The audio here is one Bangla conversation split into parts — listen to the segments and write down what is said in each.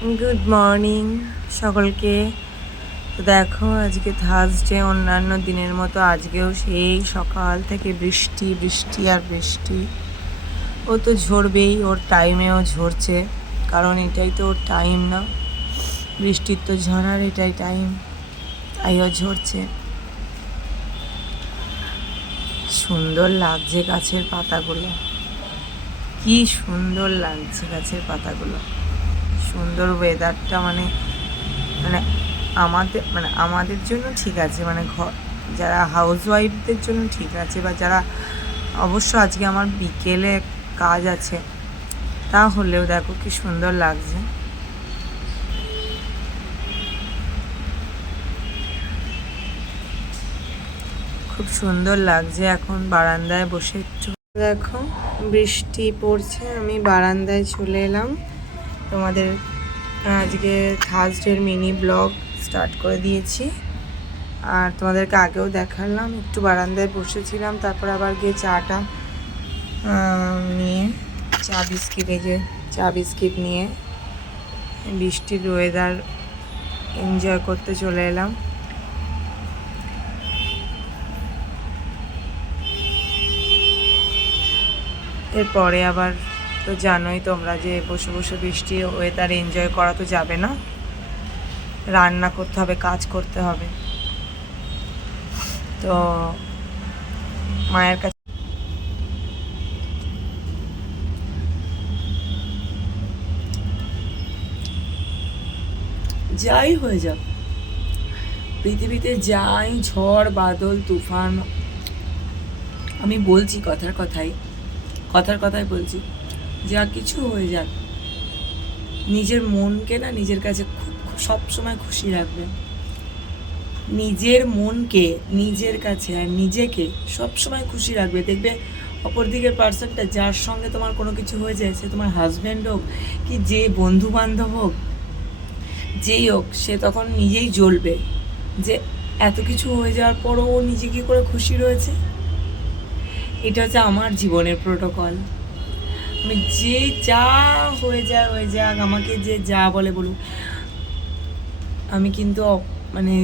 গুড মর্নিং সকলকে। তো দেখো, আজকে থার্সডে, অন্যান্য দিনের মতো আজকেও সেই সকাল থেকে বৃষ্টি বৃষ্টি আর বৃষ্টি। ও তো ঝরবেই, ওর টাইমেও ঝরছে, কারণ এটাই তো ওর টাইম না, বৃষ্টির তো ঝরার এটাই টাইম, তাই ও ঝরছে। সুন্দর লাগছে গাছের পাতাগুলো, কি সুন্দর লাগছে গাছের পাতাগুলো। সুন্দর ওয়েদারটা, মানে মানে আমাদের জন্য ঠিক আছে, মানে যারা হাউস ওয়াইফদের জন্য ঠিক আছে, বা যারা, অবশ্য আজকে আমার বিকেলে কাজ আছে, তাহলেও দেখো কি সুন্দর লাগছে। খুব সুন্দর লাগছে। এখন বারান্দায় বসে একটু দেখো বৃষ্টি পড়ছে, আমি বারান্দায় চলে এলাম। তোমাদের আজকে থার্সডের মিনি ব্লগ স্টার্ট করে দিয়েছি, আর তোমাদেরকে আগেও দেখালাম। একটু বারান্দায় বসেছিলাম, তারপর আবার গিয়ে চাটা নিয়ে চা বিস্কিট নিয়ে বৃষ্টির ওয়েদার এনজয় করতে চলে এলাম। এরপরে আবার তো জানোই তোমরা যে বসে বসে বৃষ্টি ওয়েদার এনজয় করা তো যাবে না, রান্না করতে হবে, কাজ করতে হবে। তো মায়ের কাছে যাই হয়ে যাক, পৃথিবীতে যাই ঝড় বাদল তুফান, আমি বলছি কথার কথায় বলছি, যা কিছু হয়ে যাক, নিজের মনকে না নিজের কাছে খুব সবসময় খুশি রাখবে। নিজের মনকে নিজের কাছে আর নিজেকে সবসময় খুশি রাখবে। দেখবে অপরদিকের পার্সনটা, যার সঙ্গে তোমার কোনো কিছু হয়ে যায়, সে তোমার হাজব্যান্ড হোক কি যে বন্ধু বান্ধব হোক, যেই হোক, সে তখন নিজেই জ্বলবে যে এত কিছু হয়ে যাওয়ার পরও ও নিজে কী করে খুশি রয়েছে। এটা হচ্ছে আমার জীবনের প্রোটোকল। আমি যে যা হয়ে যাক, আমাকে যে যা বলে বলুক, আমি কিন্তু মানে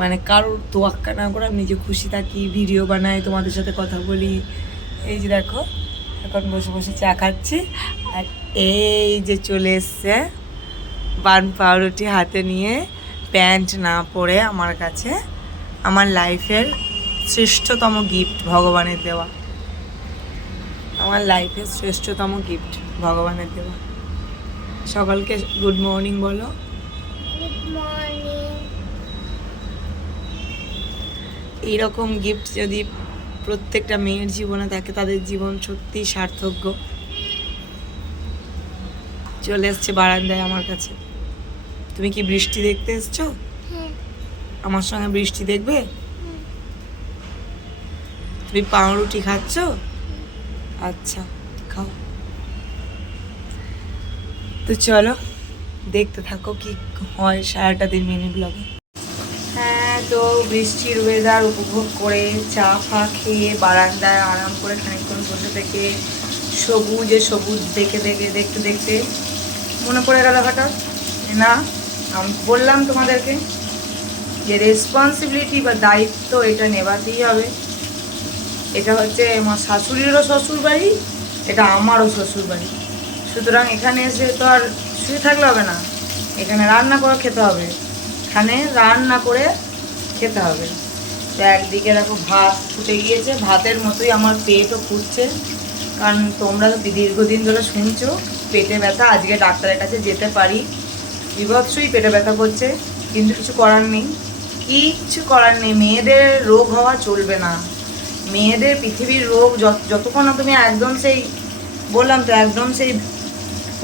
মানে কারোর তোয়াক্কা না করে আমি নিজে খুশি থাকি, ভিডিও বানাই, তোমাদের সাথে কথা বলি। এই যে দেখো, এখন বসে বসে চা খাচ্ছি, আর এই যে চলে এসছে বান পাউরুটি হাতে নিয়ে, প্যান্ট না পরে আমার কাছে আমার লাইফের শ্রেষ্ঠতম গিফট, ভগবানের দেওয়া, আমার লাইফের শ্রেষ্ঠতম গিফট ভগবানের দেওয়া। সকালকে গুড মর্নিং বলো। Good morning. এইরকম গিফট যদি প্রত্যেকটা মেয়ের জীবনে থাকে, তাদের জীবন সত্যিই সার্থক। চলে এসছে বারান্দায় আমার কাছে। তুমি কি বৃষ্টি দেখতে এসছো? আমার সঙ্গে বৃষ্টি দেখবে? তুমি পাউরুটি খাচ্ছ? আচ্ছা, খাও। তো চলো দেখতে থাকো কি হয় সারাটা দিন মিনি ব্লগে। হ্যাঁ, তো বৃষ্টির ওয়েদার উপভোগ করে চা ফা খেয়ে বারান্দায় আরাম করে খানিকক্ষণ বসে থেকে সবুজ দেখতে দেখতে মনে পড়ে গেল হঠাৎ, না আমি বললাম তোমাদেরকে যে রেসপন্সিবিলিটি বা দায়িত্ব এটা নেভাতেই হবে। এটা হচ্ছে আমার শাশুড়িরও শ্বশুর বাড়ি, এটা আমারও শ্বশুর বাড়ি। সুতরাং এখানে এসে তো আর শুয়ে থাকলে হবে না, এখানে রান্না করে খেতে হবে, তো একদিকে দেখো ভাত ফুটে গিয়েছে, ভাতের মতোই আমার পেটও ফুটছে, কারণ তোমরা দীর্ঘদিন ধরে শুনছো পেটে ব্যথা। আজকে ডাক্তারের কাছে যেতে পারি, বিভৎসই পেটে ব্যথা করছে, কিন্তু কিছু করার নেই, মেয়েদের রোগ হওয়া চলবে না। মেয়েদের পৃথিবীর রোগ যতক্ষণ না তুমি একদম সেই, বললাম তো, একদম সেই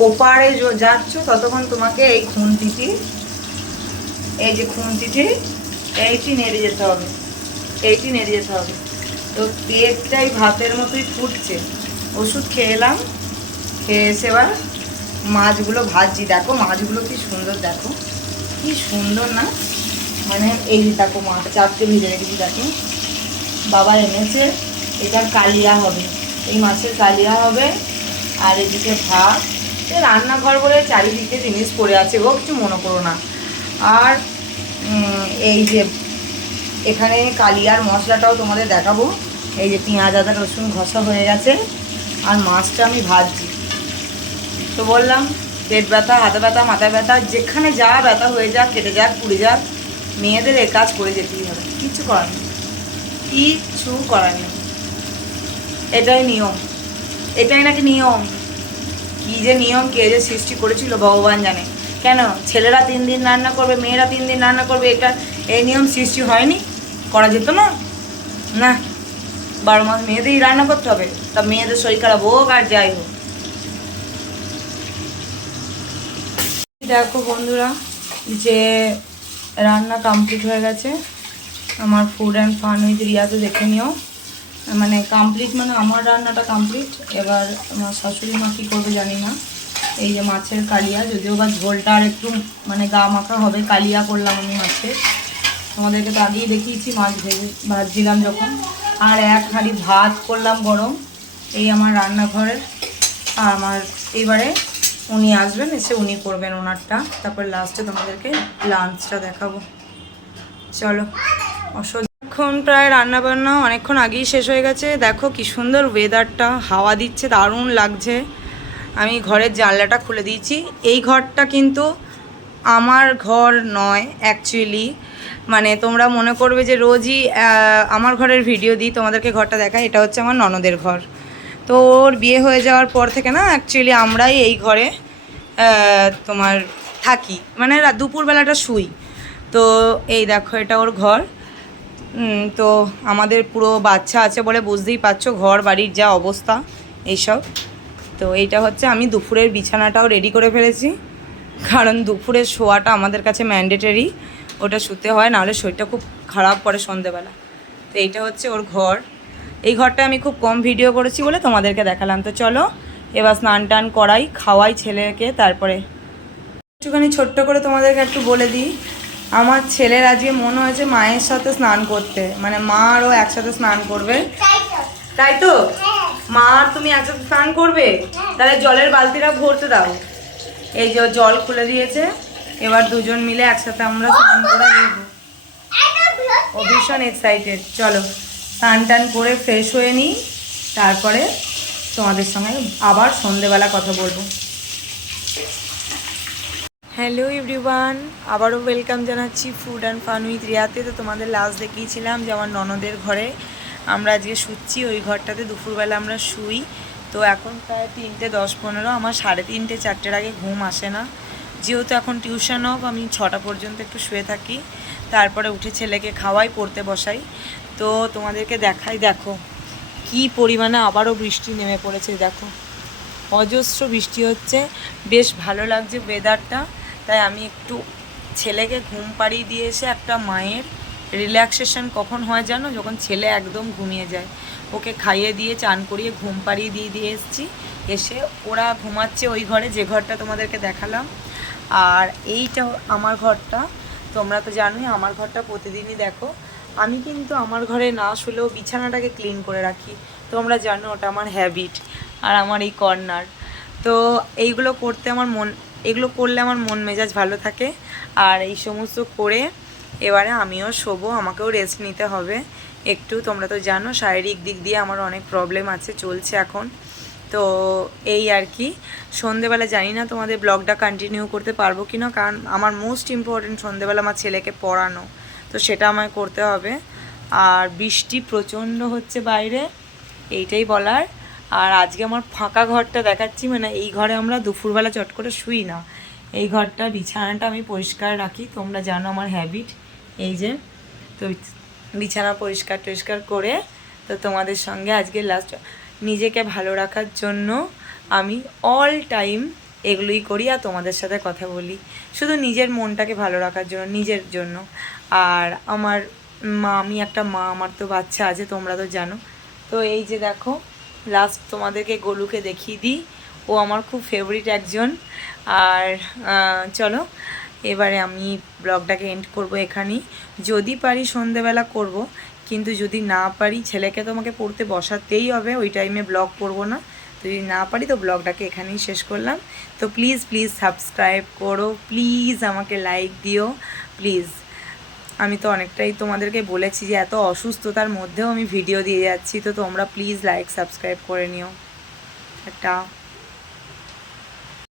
ওপারে যাচ্ছ, ততক্ষণ তোমাকে এই খুন্তিটি এইটি নেড়ে যেতে হবে। তো পেটটাই ভাতের মতোই ফুটছে। ওষুধ খেয়ে এলাম, খেয়ে এসে এবার মাছগুলো ভাজছি। দেখো মাছগুলো কি সুন্দর, দেখো কি সুন্দর না, মানে এই দেখো মাছ চারটে ভেজে রেখেছি। দেখো বাবা এনেছে, এটার কালিয়া হবে, এই মাছের কালিয়া হবে। আর এদিকে ভাত, রান্নাঘর বলে চারিদিকে জিনিস পড়ে আছে গো, কিছু মনে করো না। আর এই যে এখানে কালিয়ার মশলাটাও তোমাদের দেখাবো। এই যে পেঁয়াজ আদা রসুন ঘষা হয়ে গেছে, আর মাছটা আমি ভাজছি। তো বললাম পেট ব্যথা, হাতে ব্যথা, মাথা ব্যথা, যেখানে যা ব্যথা হয়ে যাক, কেটে যাক, পুড়ে যাক, মেয়েদের এ কাজ করে যেতেই হবে, কিচ্ছু করার নেই, কিচ্ছু করার নেই। এটাই নিয়ম, এটাই নাকি নিয়ম। কী যে নিয়ম, কে যে সৃষ্টি করেছিল ভগবান জানে। কেন ছেলেরা 3 দিন রান্না করবে, মেয়েরা 3 দিন রান্না করবে, এটা এই নিয়ম সৃষ্টি হয়নি? করা যেত না? না, 12 মাস মেয়েদেরই রান্না করতে হবে, তা মেয়েদের শরীর খারাপ হোক আর যাই হোক। দেখো বন্ধুরা, যে রান্না কমপ্লিট হয়ে গেছে আমার। ফুড অ্যান্ড ফান উইথ রিয়াতে দেখে নিও, মানে কমপ্লিট মানে আমার রান্নাটা কমপ্লিট। এবার আমার শাশুড়ি মা কী করবে জানি না। এই যে মাছের কালিয়া, যদিও বা ঝোলটা আর একটু মানে গা মাখা হবে, কালিয়া করলাম আমি মাছের। তোমাদেরকে তো আগেই দেখিয়েছি মাছ ভাজছিলাম যখন। আর 1 হাঁড়ি ভাত করলাম গরম, এই আমার রান্নাঘরের। আর আমার এবারে উনি আসবেন, এসে উনি করবেন ওনারটা, তারপর লাস্টে তোমাদেরকে লাঞ্চটা দেখাবো। চলো এখন প্রায় রান্না বান্না অনেকক্ষণ আগেই শেষ হয়ে গেছে। দেখো কি সুন্দর ওয়েদারটা, হাওয়া দিচ্ছে, দারুণ লাগছে। আমি ঘরের জানলাটা খুলে দিয়েছি। এই ঘরটা কিন্তু আমার ঘর নয় অ্যাকচুয়ালি, মানে তোমরা মনে করবে যে রোজই আমার ঘরের ভিডিও দিই, তোমাদেরকে ঘরটা দেখাই। এটা হচ্ছে আমার ননদের ঘর। তো ওর বিয়ে হয়ে যাওয়ার পর থেকে না অ্যাকচুয়ালি আমরাই এই ঘরে তোমার থাকি, মানে দুপুরবেলাটা শুই। তো এই দেখো এটা ওর ঘর। তো আমাদের পুরো বাচ্চা আছে বলে বুঝতেই পারছো ঘর বাড়ির যা অবস্থা এইসব। তো এইটা হচ্ছে, আমি দুপুরের বিছানাটাও রেডি করে ফেলেছি, কারণ দুপুরের শোয়াটা আমাদের কাছে ম্যান্ডেটরি, ওটা শুতে হয়, নাহলে শরীরটা খুব খারাপ পড়ে সন্ধেবেলা। তো এইটা হচ্ছে ওর ঘর। এই ঘরটা আমি খুব কম ভিডিও করেছি বলে তোমাদেরকে দেখালাম। তো চলো এবার স্নান টান করাই, খাওয়াই ছেলেকে। তারপরে একটুখানি ছোট্ট করে তোমাদেরকে একটু বলে দিই, আমার ছেলের আজকে মনে হয়েছে মায়ের সাথে স্নান করতে, মানে মা আরও একসাথে স্নান করবে, তাই তো? মা আর তুমি একসাথে স্নান করবে? তাহলে জলের বালতিটা ভরতে দাও। এই যে জল খুলে দিয়েছে, এবার দুজন মিলে একসাথে আমরা স্নান করে দেবো। ও ভীষণ এক্সাইটেড। চলো স্নান টান করে ফ্রেশ হয়ে নিই, তারপরে তোমাদের সঙ্গে আবার সন্ধেবেলা কথা বলবো। হ্যালো এভরিওয়ান, আবারও ওয়েলকাম জানাচ্ছি ফুড অ্যান্ড ফান উইথ রিয়াতে। তো তোমাদের লাস্ট দেখিয়েছিলাম যে আমার ননদের ঘরে আমরা আজকে শুচ্ছি, ওই ঘরটাতে দুপুরবেলা আমরা শুই। তো এখন প্রায় 3:10-15, আমার 3:30 4টের আগে ঘুম আসে না, যেহেতু এখন টিউশন অফ। আমি 6টা পর্যন্ত একটু শুয়ে থাকি, তারপরে উঠে ছেলেকে খাওয়াই, পড়তে বসাই। তো তোমাদেরকে দেখাই, দেখো কি পরিমাণে আবারও বৃষ্টি নেমে পড়েছে। দেখো অজস্র বৃষ্টি হচ্ছে, বেশ ভালো লাগছে ওয়েদারটা। তাই আমি একটু ছেলেকে ঘুম পাড়িয়ে দিয়ে এসে, একটা মায়ের রিল্যাক্সেশন কখন হয় জানো, যখন ছেলে একদম ঘুমিয়ে যায়, ওকে খাইয়ে দিয়ে চান করিয়ে ঘুম পাড়িয়ে দিয়ে এসেছি। এসে ওরা ঘুমাচ্ছে ওই ঘরে, যে ঘরটা তোমাদেরকে দেখালাম। আর এইটা আমার ঘরটা, তোমরা তো জানোই আমার ঘরটা প্রতিদিনই দেখো। আমি কিন্তু আমার ঘরে না শুলেও বিছানাটাকে ক্লিন করে রাখি, তোমরা জানো ওটা আমার হ্যাবিট। আর আমার এই কর্নার, তো এইগুলো করতে আমার এগুলো করলে আমার মন মেজাজ ভালো থাকে। আর এই সমস্ত করে এবারে আমিও শোবো, আমাকেও রেস্ট নিতে হবে একটু। তোমরা তো জানো শারীরিক দিক দিয়ে আমার অনেক প্রবলেম আছে, চলছে এখন। তো এই আর কি, সন্ধেবেলা জানি না তোমাদের ব্লগটা কন্টিনিউ করতে পারবো কি না, কারণ আমার মোস্ট ইম্পর্টেন্ট সন্ধেবেলা আমার ছেলেকে পড়ানো, তো সেটা আমায় করতে হবে। আর বৃষ্টি প্রচণ্ড হচ্ছে বাইরে, এইটাই বলার। আর আজকে আমার ফাঁকা ঘরটা দেখাচ্ছি, মানে এই ঘরে আমরা দুপুরবেলা চট করে শুই না, এই ঘরটা বিছানাটা আমি পরিষ্কার রাখি, তোমরা জানো আমার হ্যাবিট। এই যে, তো বিছানা পরিষ্কার করে, তো তোমাদের সঙ্গে আজকে লাস্ট নিজেকে ভালো রাখার জন্য আমি অল টাইম এগুলোই করি, আর তোমাদের সাথে কথা বলি শুধু নিজের মনটাকে ভালো রাখার জন্য, নিজের জন্য। আর আমার মা, আমি একটা মা, আমার তো বাচ্চা আছে তোমরা তো জানো। তো এই যে দেখো, লাস্ট তোমাদেরকে গোলুকে দেখিয়ে দিই, ও আমার খুব ফেভারিট একজন। আর চলো এবারে আমি ব্লগটাকে এন্ড করব এখানেই। যদি পারি সন্ধেবেলা করব, কিন্তু যদি না পারি, ছেলেকে তো আমাকে পড়তে বসাতেই হবে, ওই টাইমে ব্লগ করব না, তো যদি না পারি তো ব্লগটাকে এখানেই শেষ করলাম। তো প্লিজ প্লিজ সাবস্ক্রাইব করো, প্লিজ আমাকে লাইক দিও প্লিজ। আমি তো অনেকটাই তোমাদেরকে বলেছি যে এত অসুস্থতার মধ্যেও আমি ভিডিও দিয়ে যাচ্ছি, তো তোমরা প্লিজ লাইক সাবস্ক্রাইব করে নিও। একটা